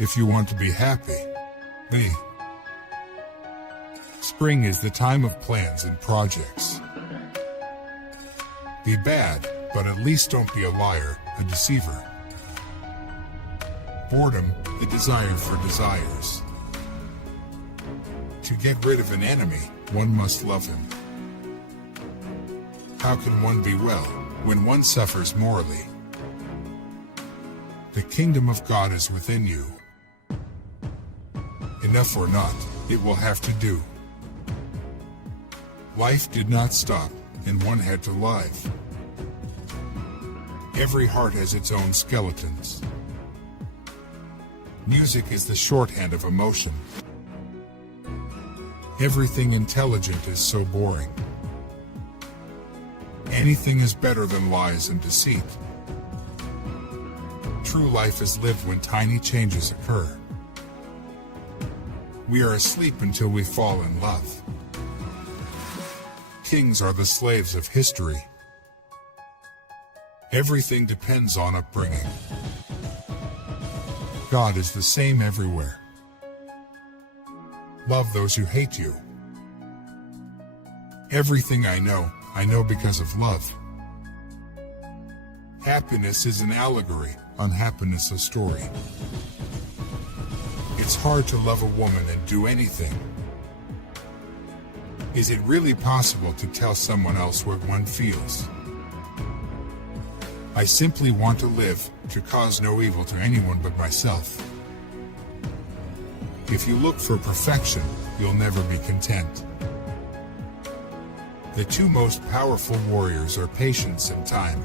if you want to be happy. B. Spring is the time of plans and projects. Be bad, but at least don't be a liar, a deceiver. Boredom, the desire for desires. To get rid of an enemy, one must love him. How can one be well when one suffers morally? The kingdom of God is within you. Enough or not, it will have to do. Life did not stop, and one had to live. Every heart has its own skeletons. Music is the shorthand of emotion. Everything intelligent is so boring. Anything is better than lies and deceit. True life is lived when tiny changes occur. We are asleep until we fall in love. Kings are the slaves of history. Everything depends on upbringing. God is the same everywhere. Love those who hate you. Everything I know because of love. Happiness is an allegory, unhappiness a story. It's hard to love a woman and do anything. Is it really possible to tell someone else what one feels? I simply want to live, to cause no evil to anyone but myself. If you look for perfection, you'll never be content. The two most powerful warriors are patience and time.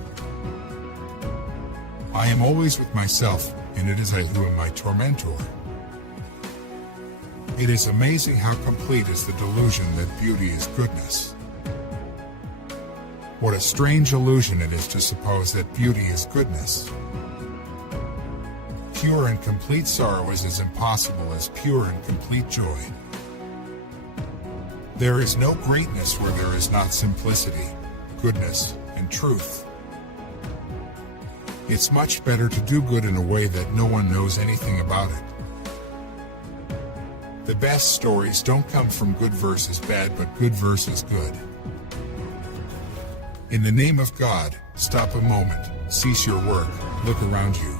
I am always with myself, and it is I who am my tormentor. It is amazing how complete is the delusion that beauty is goodness. What a strange illusion it is to suppose that beauty is goodness. Pure and complete sorrow is as impossible as pure and complete joy. There is no greatness where there is not simplicity, goodness, and truth. It's much better to do good in a way that no one knows anything about it. The best stories don't come from good versus bad, but good versus good. In the name of God, stop a moment, cease your work, look around you.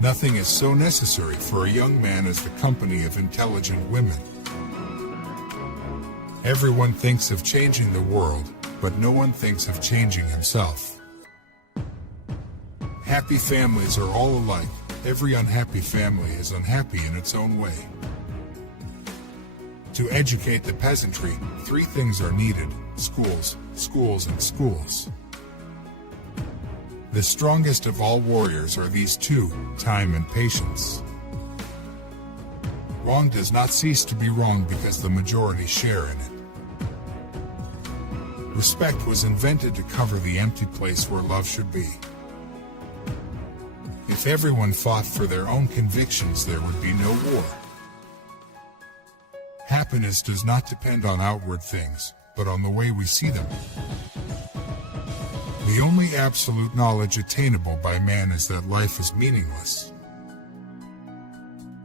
Nothing is so necessary for a young man as the company of intelligent women. Everyone thinks of changing the world, but no one thinks of changing himself. Happy families are all alike. Every unhappy family is unhappy in its own way. To educate the peasantry, 3 things are needed: schools, schools, and schools. The strongest of all warriors are these 2, time and patience. Wrong does not cease to be wrong because the majority share in it. Respect was invented to cover the empty place where love should be. If everyone fought for their own convictions, there would be no war. Happiness does not depend on outward things, but on the way we see them. The only absolute knowledge attainable by man is that life is meaningless.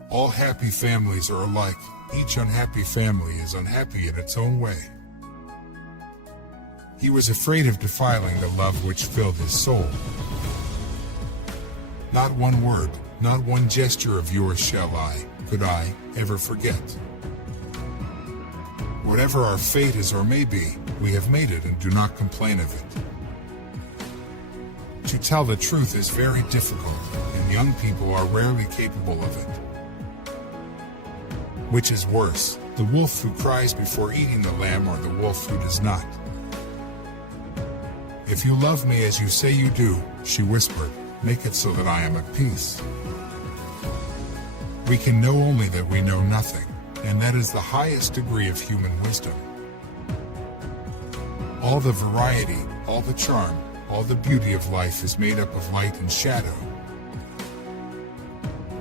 All happy families are alike. Each unhappy family is unhappy in its own way. He was afraid of defiling the love which filled his soul. Not one word, not one gesture of yours could I, ever forget. Whatever our fate is or may be, we have made it and do not complain of it. To tell the truth is very difficult, and young people are rarely capable of it. Which is worse, the wolf who cries before eating the lamb or the wolf who does not? If you love me as you say you do, she whispered, make it so that I am at peace. We can know only that we know nothing, and that is the highest degree of human wisdom. All the variety, all the charm, all the beauty of life is made up of light and shadow.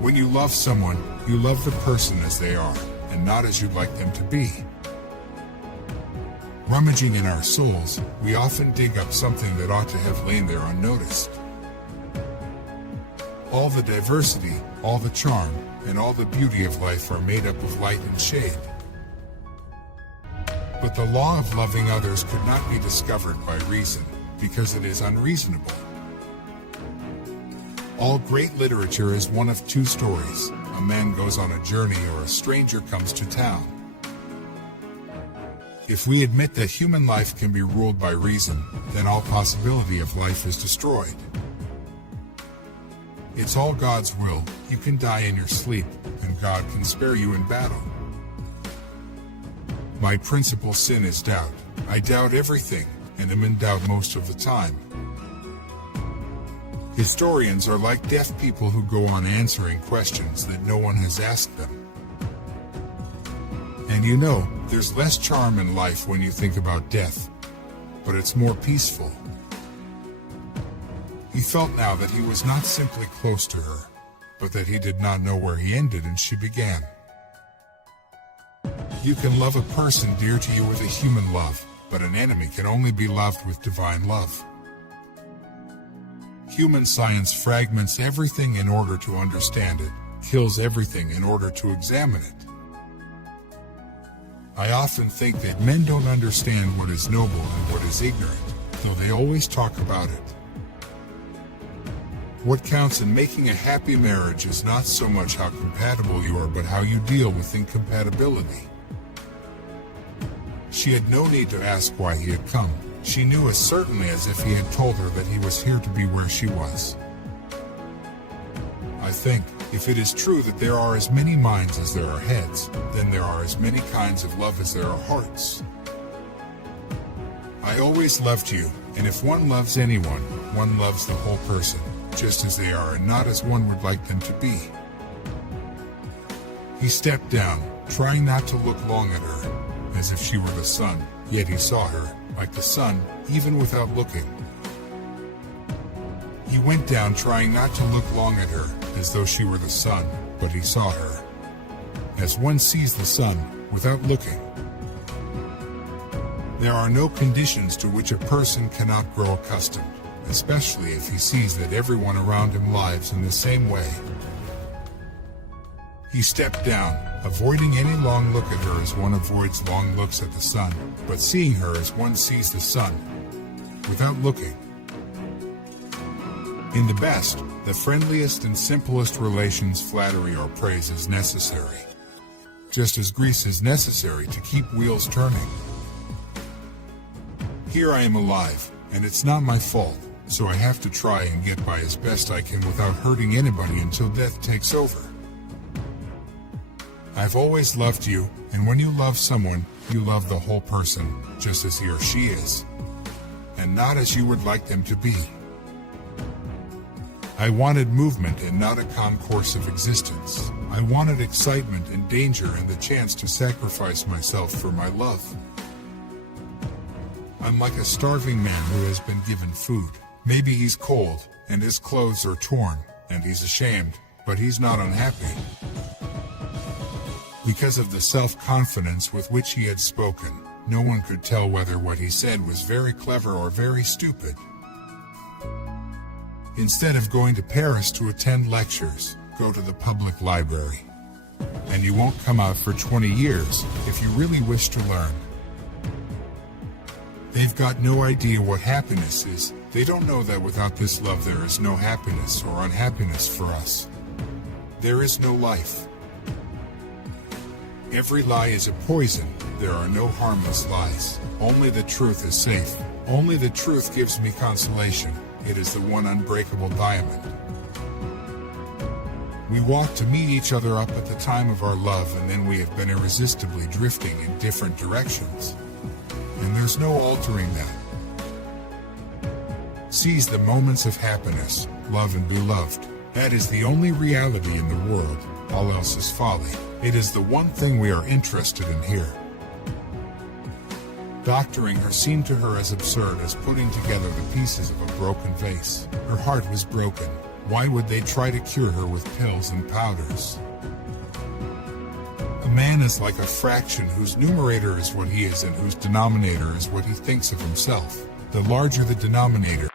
When you love someone, you love the person as they are, and not as you'd like them to be. Rummaging in our souls, we often dig up something that ought to have lain there unnoticed. All the diversity, all the charm, and all the beauty of life are made up of light and shade. But the law of loving others could not be discovered by reason, because it is unreasonable. All great literature is one of two stories: a man goes on a journey or a stranger comes to town. If we admit that human life can be ruled by reason, then all possibility of life is destroyed. It's all God's will. You can die in your sleep, and God can spare you in battle. My principal sin is doubt. I doubt everything, and am in doubt most of the time. Historians are like deaf people who go on answering questions that no one has asked them. And you know, there's less charm in life when you think about death, but it's more peaceful. He felt now that he was not simply close to her, but that he did not know where he ended and she began. You can love a person dear to you with a human love, but an enemy can only be loved with divine love. Human science fragments everything in order to understand it, kills everything in order to examine it. I often think that men don't understand what is noble and what is ignorant, though they always talk about it. What counts in making a happy marriage is not so much how compatible you are, but how you deal with incompatibility. She had no need to ask why he had come. She knew as certainly as if he had told her that he was here to be where she was. I think, if it is true that there are as many minds as there are heads, then there are as many kinds of love as there are hearts. I always loved you, and if one loves anyone, one loves the whole person, just as they are and not as one would like them to be. He stepped down, trying not to look long at her, as if she were the sun, yet he saw her, like the sun, even without looking. He went down trying not to look long at her, as though she were the sun, but he saw her, as one sees the sun, without looking. There are no conditions to which a person cannot grow accustomed, especially if he sees that everyone around him lives in the same way. He stepped down, avoiding any long look at her as one avoids long looks at the sun, but seeing her as one sees the sun, without looking. In the best, the friendliest and simplest relations, flattery or praise is necessary, just as grease is necessary to keep wheels turning. Here I am alive, and it's not my fault, so I have to try and get by as best I can without hurting anybody until death takes over. I've always loved you, and when you love someone, you love the whole person, just as he or she is, and not as you would like them to be. I wanted movement and not a calm course of existence. I wanted excitement and danger and the chance to sacrifice myself for my love. I'm like a starving man who has been given food. Maybe he's cold, and his clothes are torn, and he's ashamed, but he's not unhappy. Because of the self-confidence with which he had spoken, no one could tell whether what he said was very clever or very stupid. Instead of going to Paris to attend lectures, go to the public library. And you won't come out for 20 years if you really wish to learn. They've got no idea what happiness is. They don't know that without this love there is no happiness or unhappiness for us. There is no life. Every lie is a poison. There are no harmless lies. Only the truth is safe. Only the truth gives me consolation. It is the one unbreakable diamond. We walk to meet each other up at the time of our love, and then we have been irresistibly drifting in different directions. And there's no altering that. Seize the moments of happiness, love and be loved. That is the only reality in the world. All else is folly. It is the one thing we are interested in here. Doctoring her seemed to her as absurd as putting together the pieces of a broken vase. Her heart was broken. Why would they try to cure her with pills and powders? A man is like a fraction whose numerator is what he is and whose denominator is what he thinks of himself. The larger the denominator,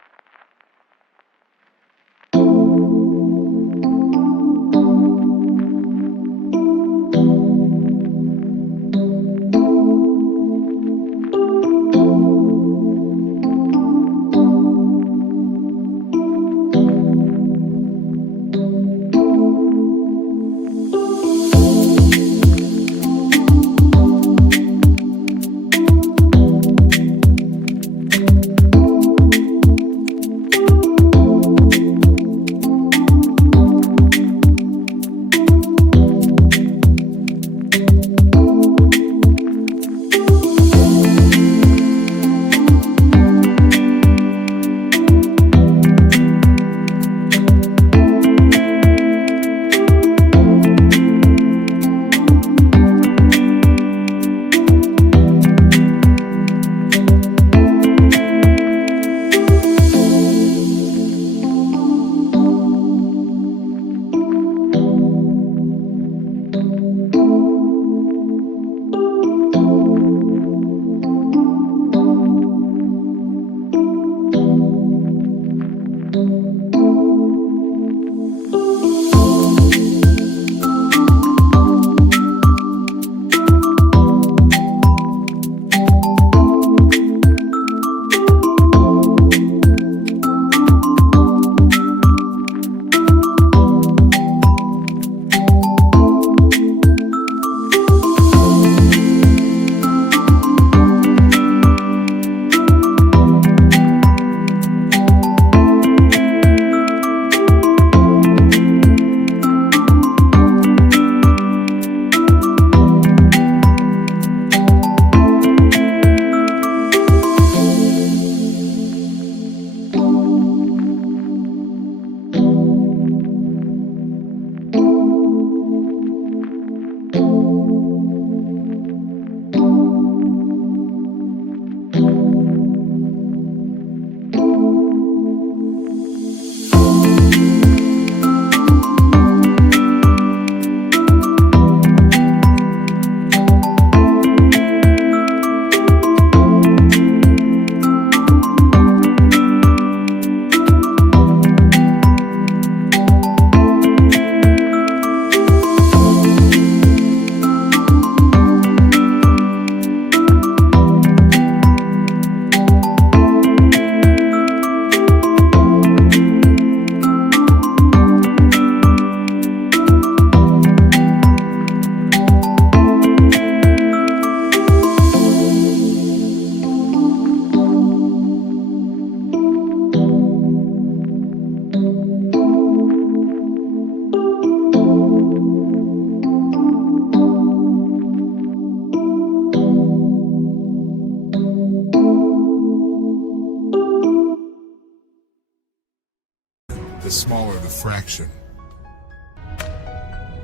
smaller the fraction.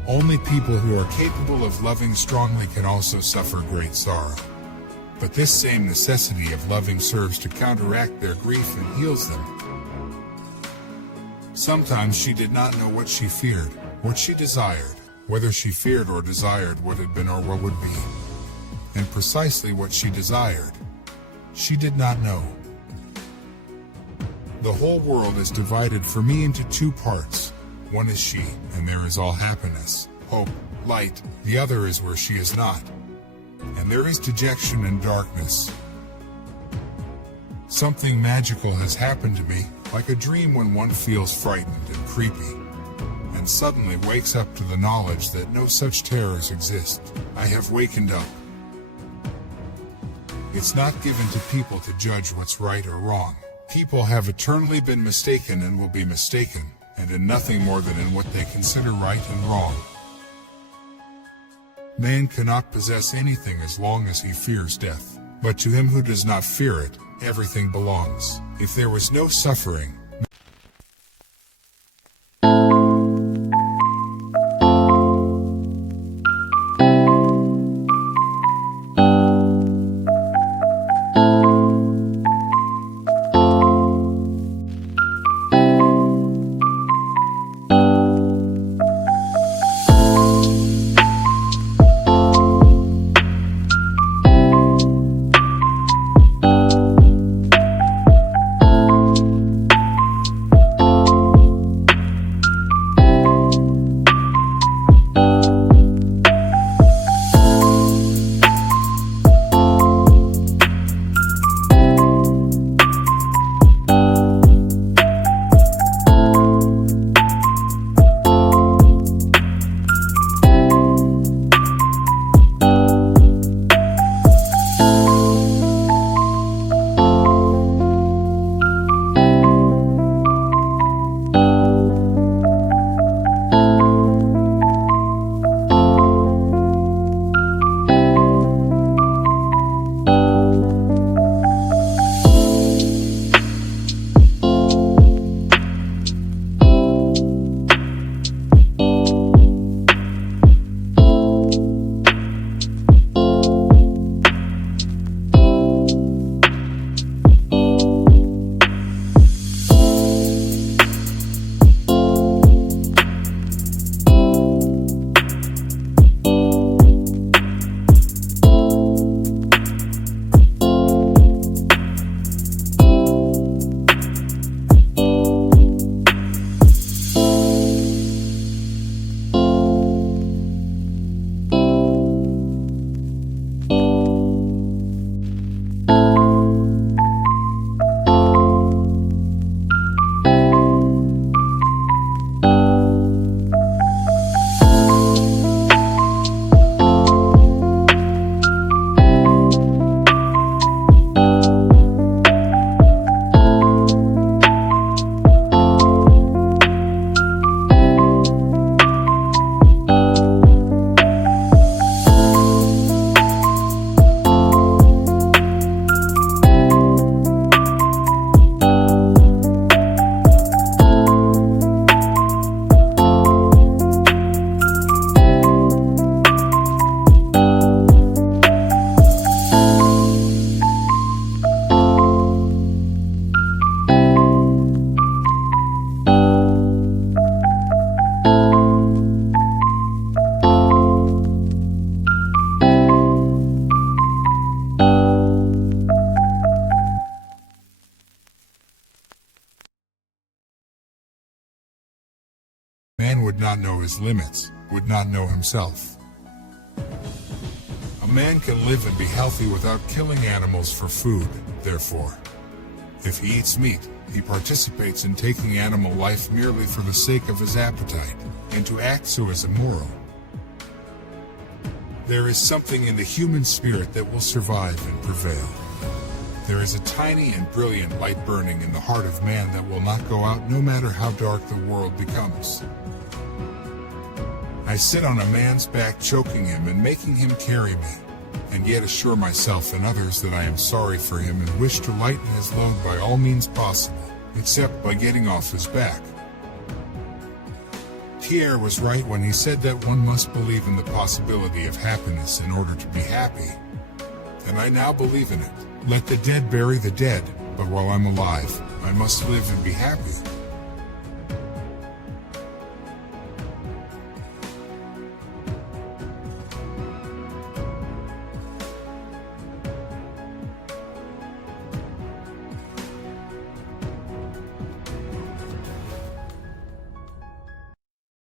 Only people who are capable of loving strongly can also suffer great sorrow. But this same necessity of loving serves to counteract their grief and heals them. Sometimes she did not know what she feared, what she desired, whether she feared or desired what had been or what would be. And precisely what she desired, she did not know. The whole world is divided for me into two parts. One is she, and there is all happiness, hope, light. The other is where she is not, and there is dejection and darkness. Something magical has happened to me, like a dream when one feels frightened and creepy, and suddenly wakes up to the knowledge that no such terrors exist. I have wakened up. It's not given to people to judge what's right or wrong. People have eternally been mistaken and will be mistaken, and in nothing more than in what they consider right and wrong. Man cannot possess anything as long as he fears death, but to him who does not fear it, everything belongs. If there was no suffering, man would not know his limits, would not know himself. A man can live and be healthy without killing animals for food, therefore. If he eats meat, he participates in taking animal life merely for the sake of his appetite, and to act so is immoral. There is something in the human spirit that will survive and prevail. There is a tiny and brilliant light burning in the heart of man that will not go out no matter how dark the world becomes. I sit on a man's back choking him and making him carry me, and yet assure myself and others that I am sorry for him and wish to lighten his load by all means possible, except by getting off his back. Pierre was right when he said that one must believe in the possibility of happiness in order to be happy. And I now believe in it. Let the dead bury the dead, but while I'm alive, I must live and be happy.